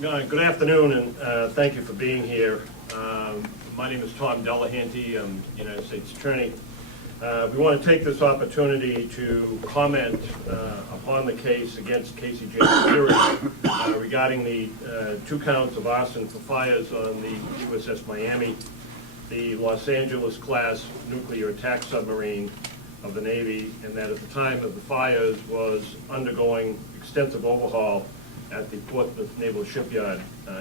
Good afternoon, and thank you for being here. My name is Tom Delahanty. I'm United States Attorney. We want to take this opportunity to comment upon the case against Casey James Fury regarding the 2 counts of arson for fires on the USS Miami, the Los Angeles class nuclear attack submarine of the Navy, and that at the time of the fires was undergoing extensive overhaul at the Portsmouth Naval Shipyard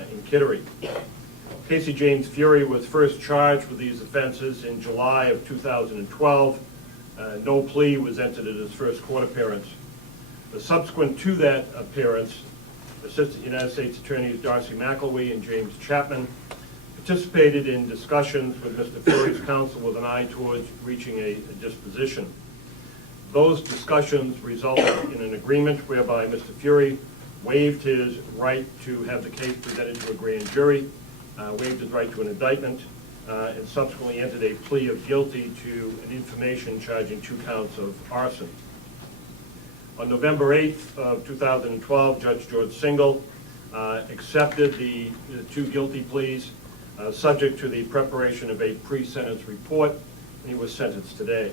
in Kittery. Casey James Fury was first charged with these offenses in July of 2012. No plea was entered at his first court appearance. Subsequent to that appearance, Assistant United States Attorneys Darcy McElwee and James Chapman participated in discussions with Mr. Fury's counsel with an eye towards reaching a disposition. Those discussions resulted in an agreement whereby Mr. Fury waived his right to have the case presented to a grand jury, waived his right to an indictment, and subsequently entered a plea of guilty to an information charging 2 counts of arson. On November 8th of 2012, Judge George Singal accepted the 2 guilty pleas, subject to the preparation of a pre-sentence report, and he was sentenced today.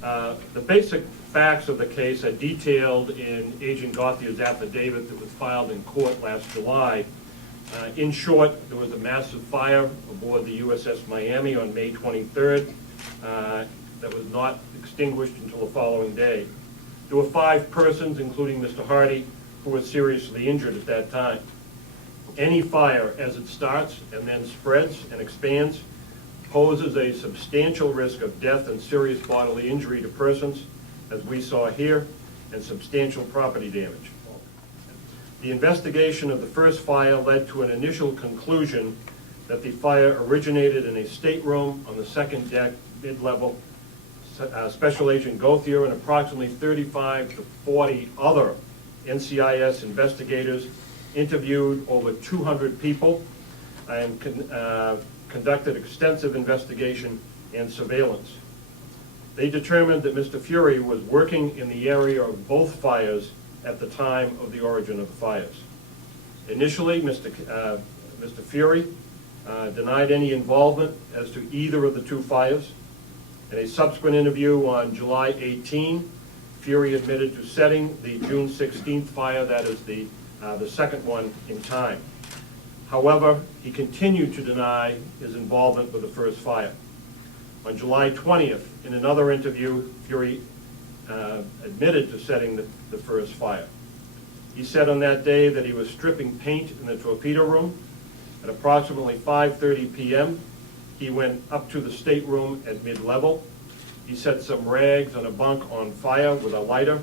The basic facts of the case are detailed in Agent Gauthier's affidavit that was filed in court last July. In short, there was a massive fire aboard the USS Miami on May 23rd that was not extinguished until the following day. There were 5 persons, including Mr. Hardy, who were seriously injured at that time. Any fire, as it starts and then spreads and expands, poses a substantial risk of death and serious bodily injury to persons, as we saw here, and substantial property damage. The investigation of the first fire led to an initial conclusion that the fire originated in a stateroom on the 2nd deck, mid-level. Special Agent Gauthier and approximately 35 to 40 other NCIS investigators interviewed over 200 people and conducted extensive investigation and surveillance. They determined that Mr. Fury was working in the area of both fires at the time of the origin of the fires. Initially, Mr. Fury denied any involvement as to either of the 2 fires. In a subsequent interview on July 18, Fury admitted to setting the June 16th fire, that is the second one in time. However, he continued to deny his involvement with the first fire. On July 20th, in another interview, Fury admitted to setting the first fire. He said on that day that he was stripping paint in the torpedo room. At approximately 5:30 p.m., he went up to the stateroom at mid-level. He set some rags on a bunk on fire with a lighter,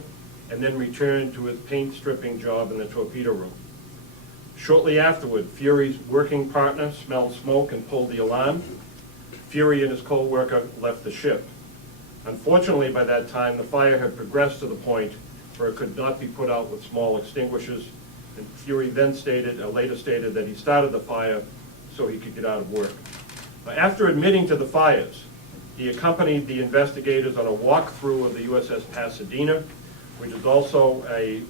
and then returned to his paint stripping job in the torpedo room. Shortly afterward, Fury's working partner smelled smoke and pulled the alarm. Fury and his co-worker left the ship. Unfortunately, by that time, the fire had progressed to the point where it could not be put out with small extinguishers, and Fury then later stated that he started the fire so he could get out of work. After admitting to the fires, he accompanied the investigators on a walkthrough of the USS Pasadena, which is also a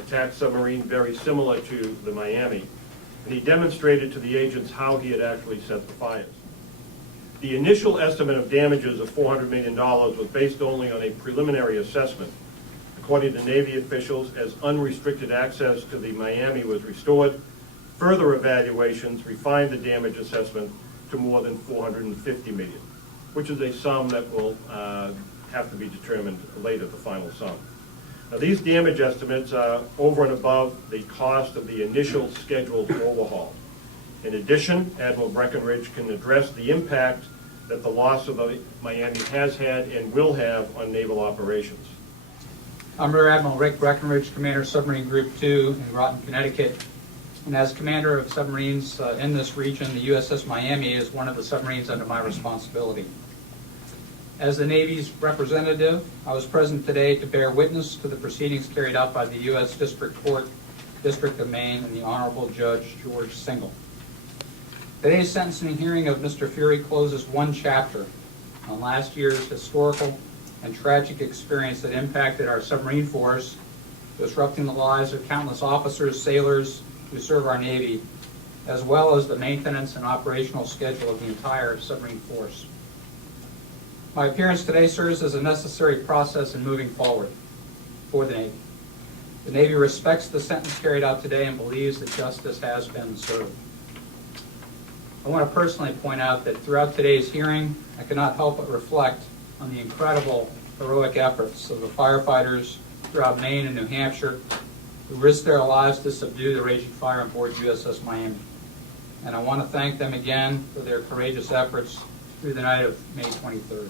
attack submarine very similar to the Miami, and he demonstrated to the agents how he had actually set the fires. The initial estimate of damages of $400 million was based only on a preliminary assessment. According to Navy officials, as unrestricted access to the Miami was restored, further evaluations refined the damage assessment to more than $450 million, which is a sum that will have to be determined later, the final sum. Now, these damage estimates are over and above the cost of the initial scheduled overhaul. In addition, Admiral Breckenridge can address the impact that the loss of the Miami has had and will have on naval operations. I'm Rear Admiral Rick Breckenridge, Commander Submarine Group 2 in Groton, Connecticut. And as Commander of submarines in this region, the USS Miami is one of the submarines under my responsibility. As the Navy's representative, I was present today to bear witness to the proceedings carried out by the U.S. District Court, District of Maine, and the Honorable Judge George Singal. Today's sentencing hearing of Mr. Fury closes one chapter on last year's historical and tragic experience that impacted our submarine force, disrupting the lives of countless officers, sailors, who serve our Navy, as well as the maintenance and operational schedule of the entire submarine force. My appearance today serves as a necessary process in moving forward for the Navy. The Navy respects the sentence carried out today and believes that justice has been served. I want to personally point out that throughout today's hearing, I cannot help but reflect on the incredible heroic efforts of the firefighters throughout Maine and New Hampshire who risked their lives to subdue the raging fire on board USS Miami. And I want to thank them again for their courageous efforts through the night of May 23rd.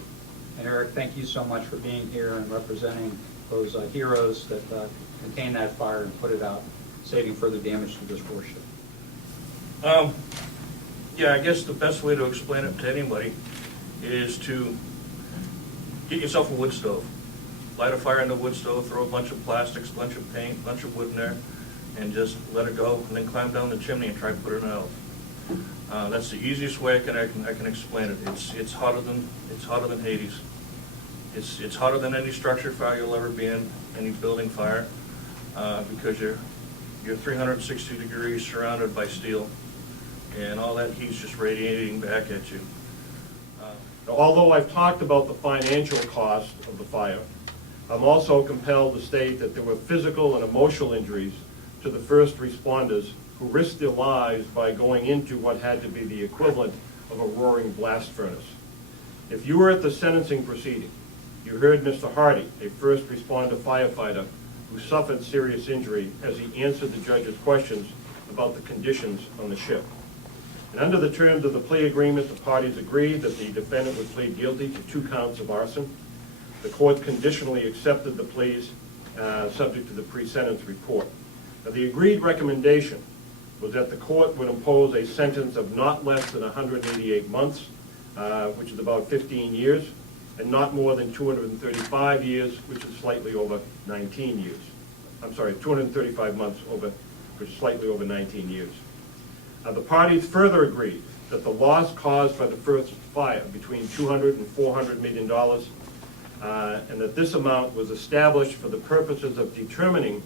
And Eric, thank you so much for being here and representing those heroes that contained that fire and put it out, saving further damage to this warship. Yeah, I guess the best way to explain it to anybody is to get yourself a wood stove. Light a fire in the wood stove, throw a bunch of plastics, a bunch of paint, a bunch of wood in there, and just let it go, and then climb down the chimney and try to put it out. That's the easiest way I can explain it. It's hotter than Hades. It's hotter than any structure fire you'll ever be in, any building fire, because you're 360 degrees surrounded by steel, and all that heat's just radiating back at you. Now, although I've talked about the financial cost of the fire, I'm also compelled to state that there were physical and emotional injuries to the first responders who risked their lives by going into what had to be the equivalent of a roaring blast furnace. If you were at the sentencing proceeding, you heard Mr. Hardy, a first responder firefighter who suffered serious injury as he answered the judge's questions about the conditions on the ship. And under the terms of the plea agreement, the parties agreed that the defendant would plead guilty to 2 counts of arson. The court conditionally accepted the pleas subject to the pre-sentence report. Now, the agreed recommendation was that the court would impose a sentence of not less than 188 months, which is about 15 years, and not more than 235 years, which is slightly over 19 years. I'm sorry, 235 months over, which is slightly over 19 years. The parties further agreed that the loss caused by the first fire between $200 and $400 million, and that this amount was established for the purposes of determining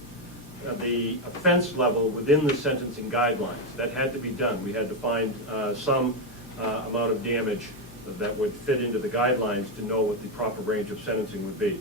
the offense level within the sentencing guidelines. That had to be done. We had to find some amount of damage that would fit into the guidelines to know what the proper range of sentencing would be.